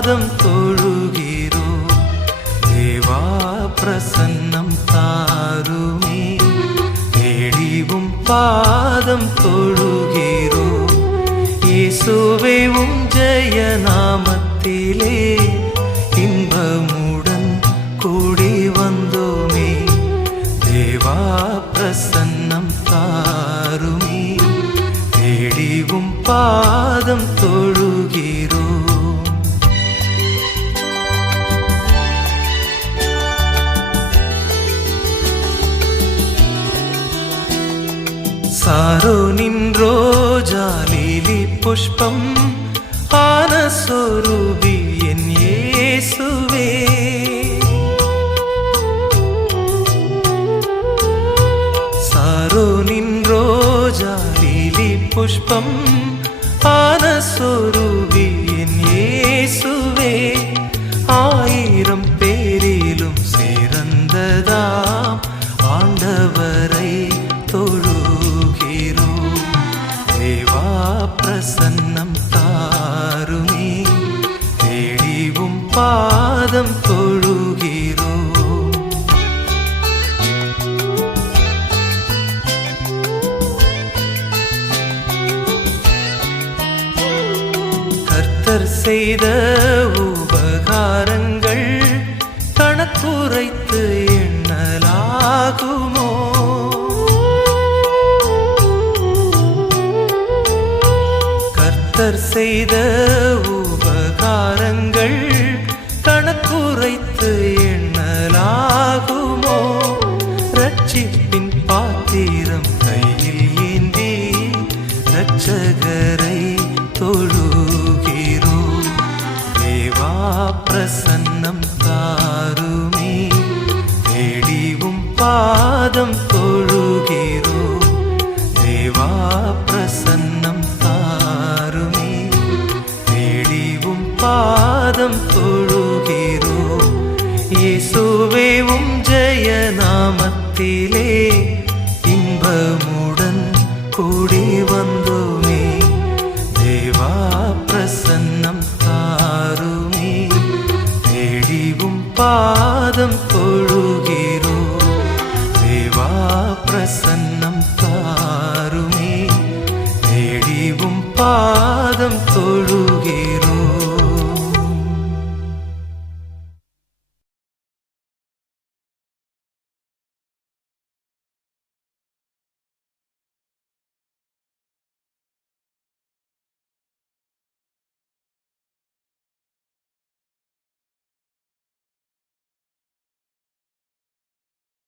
பாதம் தொழுகிறோ. தேவா பிரசன்னம் தாருமே. தேடிவும் பாதம் தொழுகிறோ. இயேசுவேவும் ஜெய நாமத்திலே இன்பமுடன் கூடி வந்தோமே. தேவா பிரசன்னம் தாருமே. தேடிவும் பாதம் தொழுகிறோம் ಸಾರೋ ನಿನ್ರೋ ಜಾಲೀಲಿ ಪುಷ್ಪಂ ಆನ ಸ್ವರೂಪಿ ಎನ್ ಯೇಸುವೇ ಸಾರೋ ನಿನ್ರೋ ಜಾಲೀಲಿ ಪುಷ್ಪಂ ஆன சொருவி என் இயேசுவே ஆயிரம் பேரிலும் சிறந்ததாம் ஆண்டவர் பிரசன்னம் தாருமே தேடிவும் பாதம் தொழுகிறோ. கர்த்தர் செய்த உபகார கர்த்தர் செய்த உபகாரங்கள் கணக்குரைத்து எண்ணலாகுமோ? ரட்சிப்பின் பாத்திரம் கையில் ஏந்தி ரட்சகரை தொழுகிறோ? தேவா பிரசன்னம் தாருமே தேடிவும் பாதம் தொழுகிறோ? தேவா பாதம் தொழுகிறோ. இயேசுவே உம் ஜெய நாமத்திலே இன்பமுடன் கூடி வந்தோமே. தேவா பிரசன்னம் தாருமே. தேடிவும் பாதம் தொழுகிறோ. தேவா பிரசன்னம் தாருமே. தேடிவும் பா